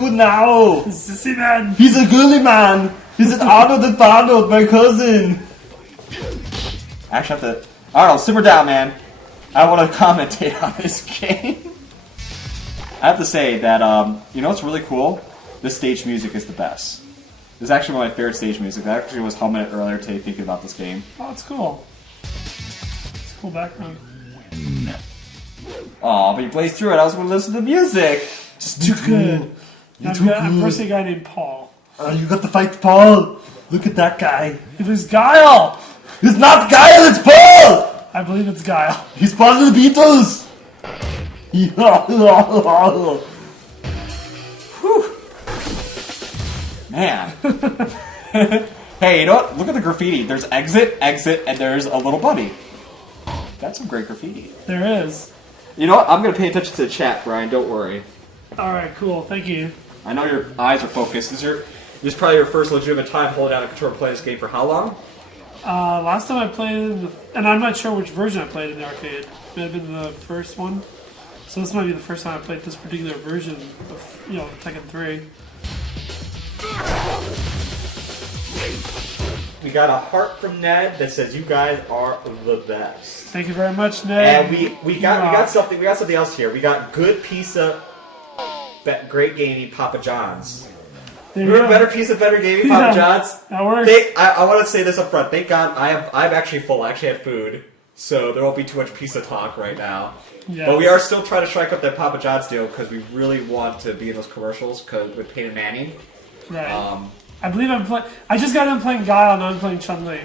Good now. Sissy man. He's a girly man. He's an Arnold and Barnold, my cousin. Actually, I have to... Arnold, simmer down, man. I want to commentate on this game. I have to say that, you know what's really cool? This stage music is the best. This is actually one of my favorite stage music. I actually was humming it earlier today thinking about this game. Oh, it's cool. It's a cool background. Aw, but you blazed through it. I was going to listen to music. Just too good. I'm first a guy named Paul. You got to fight Paul. Look at that guy. It was Guile. It's not Guile, it's Paul! I believe it's Guile. He's part of the Beatles. Whew. Man. Hey, you know what? Look at the graffiti. There's exit, exit, and there's a little bunny. That's some great graffiti. There is. You know what? I'm going to pay attention to the chat, Brian. Don't worry. Alright, cool. Thank you. I know your eyes are focused. This is probably your first legitimate time holding down a controller playing this game for how long? Last time I played, and I'm not sure which version I played in the arcade. It may have been the first one. So this might be the first time I played this particular version of, you know, Tekken 3. We got a heart from Ned that says you guys are the best. Thank you very much, Ned. And we got something else here. We got good pizza, great gaming, Papa John's. Remember better pizza, better gaming, Papa John's? That works. I want to say this up front. Thank God I'm actually full. I actually had food, so there won't be too much pizza talk right now. Yes. But we are still trying to strike up that Papa John's deal because we really want to be in those commercials with Peyton Manning. Right. I believe I'm playing. I just got done playing Guile, and I'm playing Chun-Li.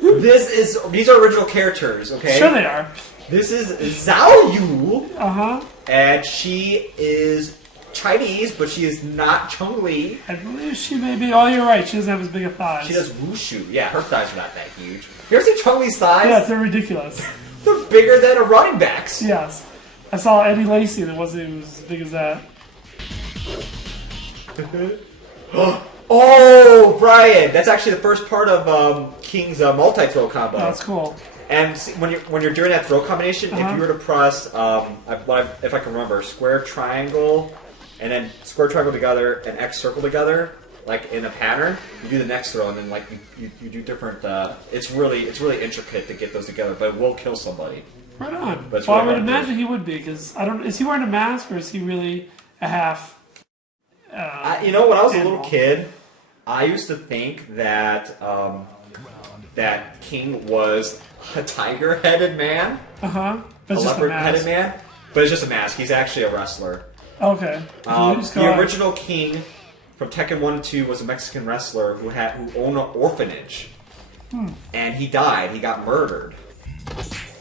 These are original characters, okay? Sure they are. This is Zhao Yu. Uh-huh. And she is Chinese, but she is not Chun-Li. I believe she may be. Oh, you're right. She doesn't have as big a thighs. She does wushu. Yeah, her thighs are not that huge. You ever seen Chun-Li's thighs? Yes, they're ridiculous. They're bigger than a running back's. Yes. I saw Eddie Lacy, and it wasn't even as big as that. Oh, Brian! That's actually the first part of King's multi-throw combo. That's cool. And when you're doing that throw combination, if you were to press, if I can remember, square, triangle, and then square, triangle together, and X circle together, like in a pattern, you do the next throw, and then like you do different. It's really intricate to get those together, but it will kill somebody. Right on. But well, I would imagine he would be, because I don't. Is he wearing a mask, or is he really a half? You know, when I was a little kid, I used to think that that King was a tiger-headed man. Uh-huh. A leopard-headed man. But it's just a mask. He's actually a wrestler. Okay. The original King from Tekken 1 and 2 was a Mexican wrestler who owned an orphanage. And he died. He got murdered.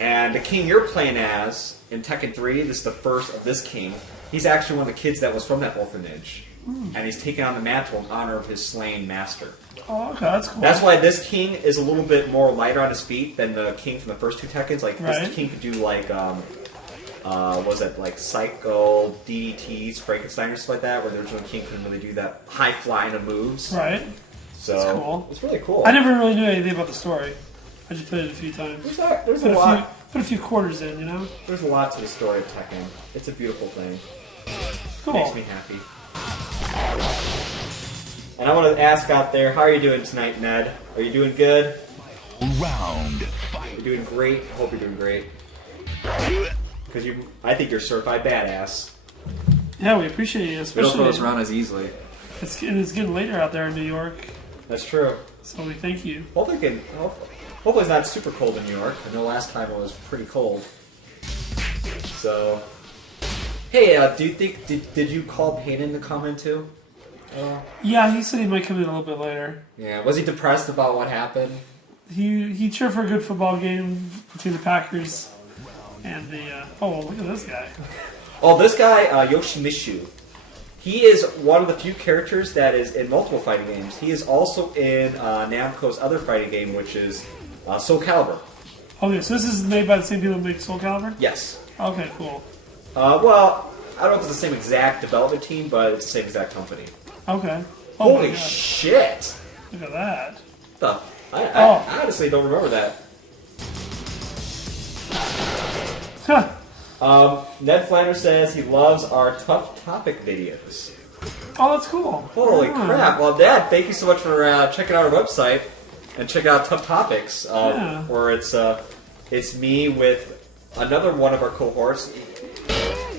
And the King you're playing as in Tekken 3, this is the first of this King. He's actually one of the kids that was from that orphanage. And he's taken on the mantle in honor of his slain master. Oh, okay, that's cool. That's why this King is a little bit more lighter on his feet than the King from the first two Tekkens. Like, this King could do, like, what was that, like, Psycho, DDTs, Frankenstein, or stuff like that, where the original King couldn't really do that high-flying of moves. Right. So, that's cool. It's really cool. I never really knew anything about the story. I just played it a few times. There's a lot. Put a few quarters in, you know? There's a lot to the story of Tekken. It's a beautiful thing. Cool. Makes me happy. And I want to ask out there, how are you doing tonight, Ned? Are you doing good? Round fight. You're doing great. I hope you're doing great. Because I think you're a certified badass. Yeah, we appreciate you. Especially, we don't throw us around as easily. It's getting later out there in New York. That's true. So we thank you. Hopefully it's not super cold in New York. I know last time it was pretty cold. So, hey, do you think did you call Payton to come in too? Yeah, he said he might come in a little bit later. Yeah, was he depressed about what happened? He cheered for a good football game between the Packers and the. Oh, look at this guy. Oh, this guy Yoshimitsu. He is one of the few characters that is in multiple fighting games. He is also in Namco's other fighting game, which is Soul Calibur. Okay, so this is made by the same people who make Soul Calibur? Yes. Okay, cool. Well, I don't know if it's the same exact development team, but it's the same exact company. Okay. Oh, holy shit! Look at that. I honestly don't remember that. Huh. Ned Flanders says he loves our Tough Topic videos. Oh, that's cool. Holy Yeah. crap. Well, Dad, thank you so much for checking out our website and checking out Tough Topics, where it's me with another one of our cohorts.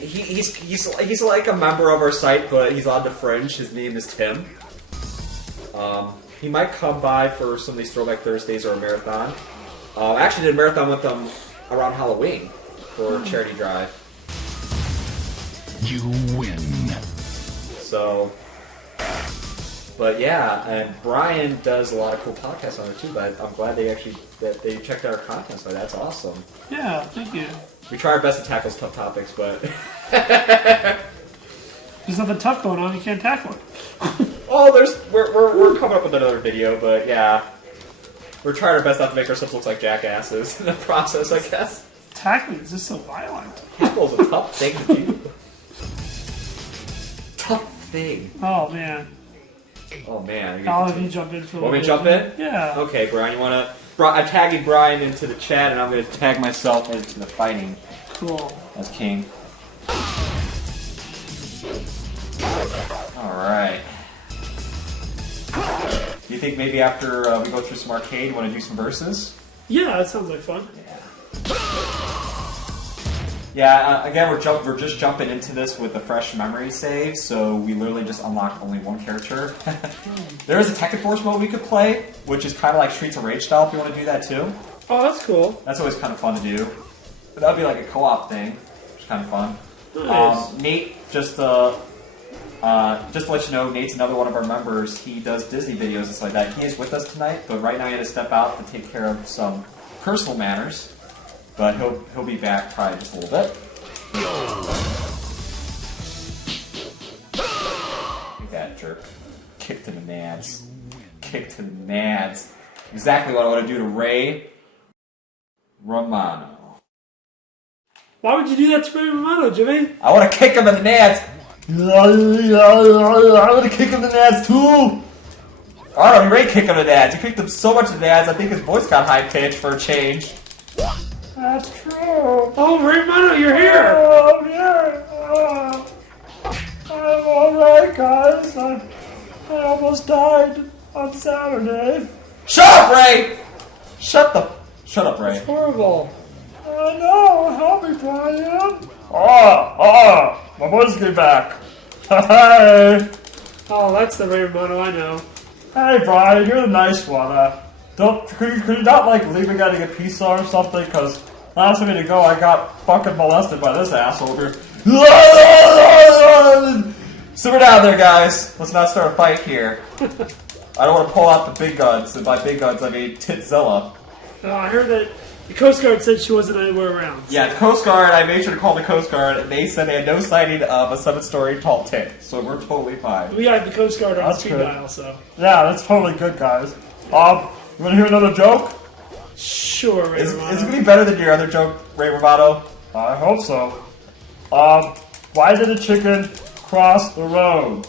He's like a member of our site, but he's on the fringe. His name is Tim. He might come by for some of these Throwback Thursdays or a marathon. I actually did a marathon with them around Halloween for a charity drive. You win. So, but yeah, and Brian does a lot of cool podcasts on it too. But I'm glad they checked out our content. So that's awesome. Yeah, thank you. We try our best to tackle tough topics, but There's nothing tough going on. You can't tackle it. we're coming up with another video. But yeah, we're trying our best not to make ourselves look like jackasses in the process. I guess Tackling is just so violent. tackle's a tough thing to do. Tough thing. Oh man. Oh man. I'll have you jump in for a Want me to little jump bit. in? Yeah. Okay, Brian, you wanna? I'm tagging Brian into the chat, and I'm gonna tag myself into the fighting Cool. as king. All right. Do you think maybe after we go through some arcade, you want to do some verses? Yeah, that sounds like fun. Yeah. Again, we're just jumping into this with a fresh memory save, so we literally just unlocked only one character. There is a Tekken Force mode we could play, which is kind of like Streets of Rage style. If you want to do that too, Oh, that's cool. that's always kind of fun to do. But that'd be like a co-op thing, which is kind of fun. Nice. Nate, just to let you know, Nate's another one of our members. He does Disney videos and stuff like that. He is with us tonight, but right now he had to step out to take care of some personal matters. But he'll be back probably just a little bit. Look at that jerk. Kick to the nads. Kick to the nads. Exactly what I want to do to Ray Romano. Why would you do that to Ray Romano, Jimmy? I want to kick him in the nads. I want to kick him in the nads too. I don't know, Ray kicked him in the nads. He kicked him so much in the nads, I think his voice got high pitched for a change. That's true. Oh, Ray Romano, you're here. Oh, I'm here. I'm alright, guys. I almost died on Saturday. Shut up, Ray! Shut up, Ray. Horrible. I know. Help me, Brian. My voice came back. Hey. Oh, that's the Ray Romano I know. Hey, Brian, you're the nice one. Could you not, like, leave me getting a pizza or something? Because last time to go, I got fucking molested by this asshole here. Simmer down there, guys. Let's not start a fight here. I don't want to pull out the big guns. And by big guns, I mean Titzilla. I heard that the Coast Guard said she wasn't anywhere around. Yeah, the Coast Guard, I made sure to call the Coast Guard, and they said they had no sighting of a 7-story tall tit. So we're totally fine. We had the Coast Guard on That's speed good. dial, so. Yeah, that's totally good, guys. You want to hear another joke? Sure, Ray Is it Romano. going to be better than your other joke, Ray Romano? I hope so. Why did a chicken cross the road?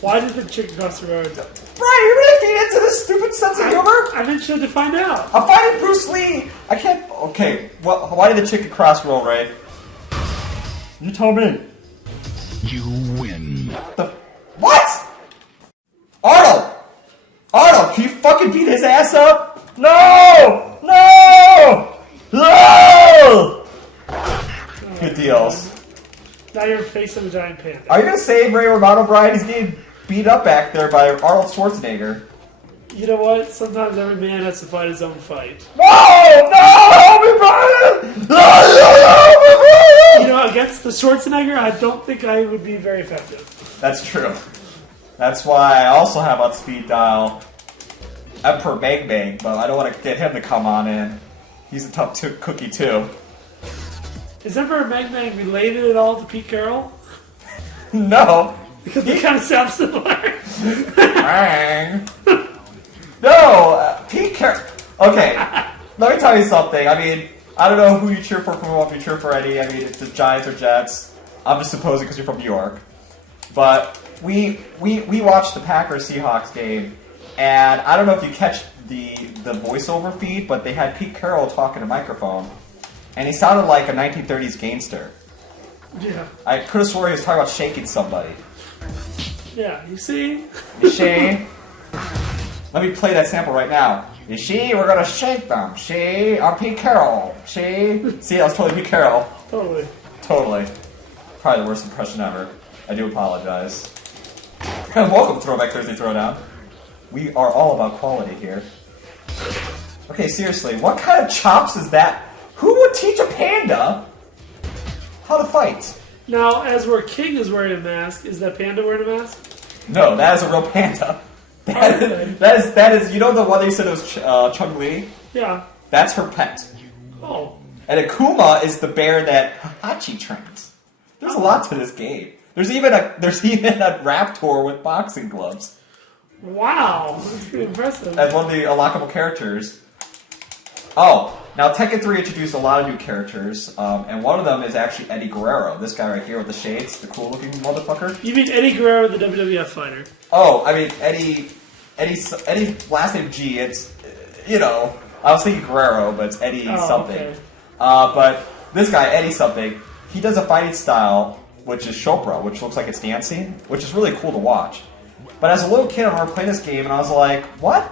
Why did the chicken cross the road? Brian, you're really feeding into this stupid sense of humor? I've been sure to find out. I'm fighting Bruce Lee! I can't... Okay, why did the chicken cross roll, Ray? You tell me. You win. What? Arnold, can you fucking beat his ass up? No! No! No! Good deals. Now you're facing a giant panda. Are you going to save Ray Romano, Brian? He's getting beat up back there by Arnold Schwarzenegger. You know what? Sometimes every man has to fight his own fight. No! No! Help me, Brian! No! Help me, Brian! You know, against the Schwarzenegger, I don't think I would be very effective. That's true. That's why I also have on speed dial Emperor Bang Bang, but I don't want to get him to come on in. He's a tough cookie too. Is Emperor Meg Meg related at all to Pete Carroll? No. Because they kind of sound similar. Bang. No, Pete Carroll. Okay, let me tell you something. I mean, I don't know who you cheer for, if you cheer for any. I mean, it's the Giants or Jets. I'm just supposing because you're from New York. But we watched the Packers-Seahawks game, and I don't know if you catch the voiceover feed, but they had Pete Carroll talking to microphone. and he sounded like a 1930s gangster. Yeah. I could have swore he was talking about shaking somebody. Yeah, you see? You see? Let me play that sample right now. You see? We're gonna shake them. See? I'm Pete Carroll. See? See, that was totally Pete Carroll. Totally. Totally. Probably the worst impression ever. I do apologize. Welcome, Throwback Thursday Throwdown. We are all about quality here. Okay, seriously, what kind of chops is that? Who would teach a panda how to fight? Now, as where King is wearing a mask, is that panda wearing a mask? No, that is a real panda. That is, you know the one that you said it was Chung-Li? Yeah. That's her pet. Oh. And Akuma is the bear that Hachi trains. There's a lot to this game. There's even a raptor with boxing gloves. Wow, that's pretty impressive. As one of the unlockable characters. Oh, now Tekken 3 introduced a lot of new characters, and one of them is actually Eddie Guerrero. This guy right here with the shades, the cool-looking motherfucker. You mean Eddie Guerrero, the WWF fighter? Oh, I mean Eddie's last name G. It's I was thinking Guerrero, but it's Eddie something. Okay. But this guy Eddie something, he does a fighting style which is Chopra, which looks like it's dancing, which is really cool to watch. But as a little kid, I remember playing this game, and I was like, what?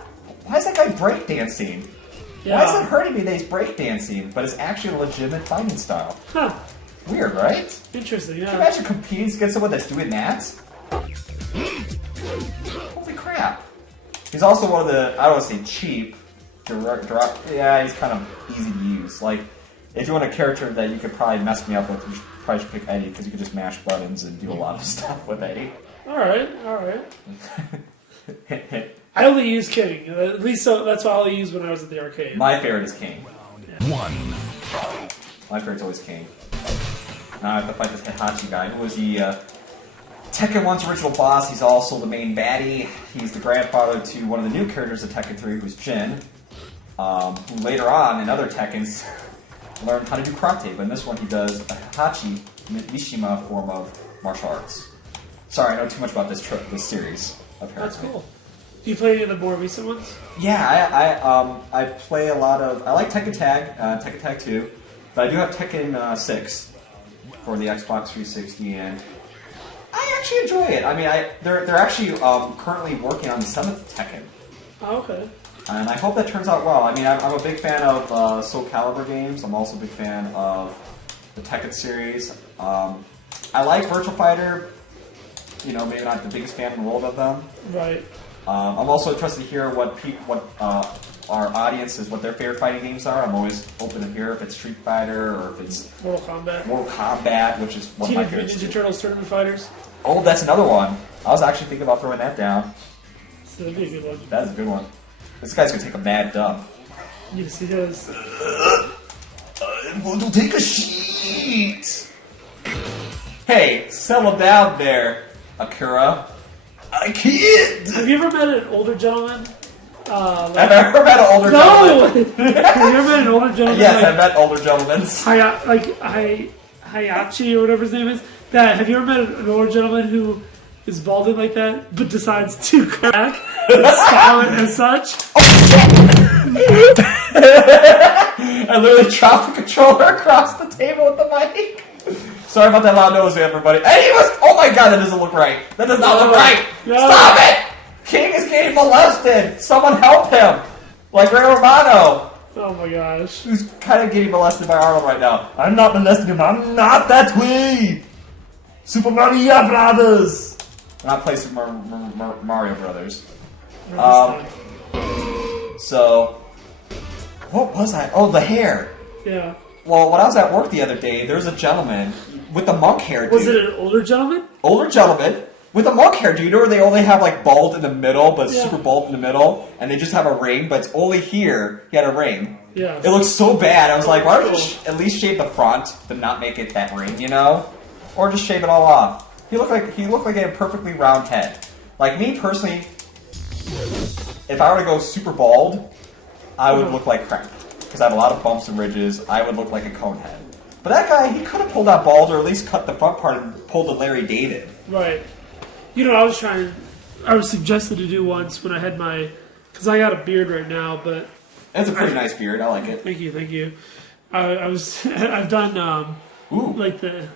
Why is that guy breakdancing? Yeah. Why is it hurting me that he's breakdancing? But it's actually a legitimate fighting style. Huh. Weird, right? Interesting, yeah. Can you imagine competing against someone that's doing that? Holy crap. He's also one of the, I don't want to say cheap, yeah, he's kind of easy to use. Like, if you want a character that you could probably mess me up with, you probably should pick Eddie, because you could just mash buttons and do a lot of stuff with Eddie. Alright. I only use King. At least that's what I only used when I was at the arcade. My favorite is King. One. My favorite's always King. Now I have to fight this Hachi guy, who was the Tekken 1's original boss. He's also the main baddie. He's the grandfather to one of the new characters of Tekken 3, who's Jin, who later on in other Tekkens learned how to do karate, but in this one he does a Hachi Mishima form of martial arts. Sorry, I know too much about this series, apparently. That's cool. Do you play any of the more recent ones? Yeah, I play a lot of... I like Tekken Tag, Tekken Tag 2, but I do have Tekken 6 for the Xbox 360, and I actually enjoy it. I mean, they're actually currently working on the 7th Tekken. Oh, okay. And I hope that turns out well. I mean, I'm a big fan of Soul Calibur games. I'm also a big fan of the Tekken series. I like Virtual Fighter. Maybe not the biggest fan in the world of them. Right. I'm also interested to hear what our audience is, what their favorite fighting games are. I'm always open to hear if it's Street Fighter or if it's Mortal Kombat, which is one of my Teenage favorites. Mutant Ninja Turtles Tournament Fighters. Oh, that's another one. I was actually thinking about throwing that down. So that'd be a good one. That's a good one. This guy's gonna take a mad dump. Yes, he does. I'm going to take a shit. Hey, settle down there, Akira. I can't. Have you ever met an older gentleman? Have I ever met an older No! gentleman? Have you ever met an older gentleman? Yes, like, I've met older gentlemen. Hayachi or whatever his name is. Have you ever met an older gentleman who is balding like that, but decides to crack and style it as such? I literally dropped the controller across the table with the mic. Sorry about that loud noise, everybody. And he was... Oh my god, that doesn't look right. That does not look right. No. Stop it! King is getting molested. Someone help him. Like Ray Romano, Oh my gosh. who's kind of getting molested by Arnold right now. I'm not molesting him. I'm not that way. Super Mario Brothers. I'm not playing Super Mario Brothers. So, what was I? Oh, the hair. Yeah. Well, when I was at work the other day, there was a gentleman with the monk hair, dude. Was it an older gentleman? Older gentleman with a monk hair, dude, where they only have like bald in the middle, but Yeah. super bald in the middle, and they just have a ring, but it's only here he had a ring. Yeah. It looks so bad. I was like, why don't you at least shave the front, but not make it that ring, or just shave it all off. He looked like he had a perfectly round head. Like me personally, if I were to go super bald, I would look like crap. Because I have a lot of bumps and ridges, I would look like a cone head. But that guy, he could have pulled out bald, or at least cut the front part and pulled a Larry David. Right. I was suggested to do once when I had because I got a beard right now, but... It's a pretty nice beard, I like it. Thank you. I was I've done Ooh. like the.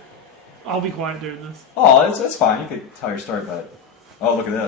I'll be quiet during this. Oh, it's fine. You could tell your story, but oh, look at this.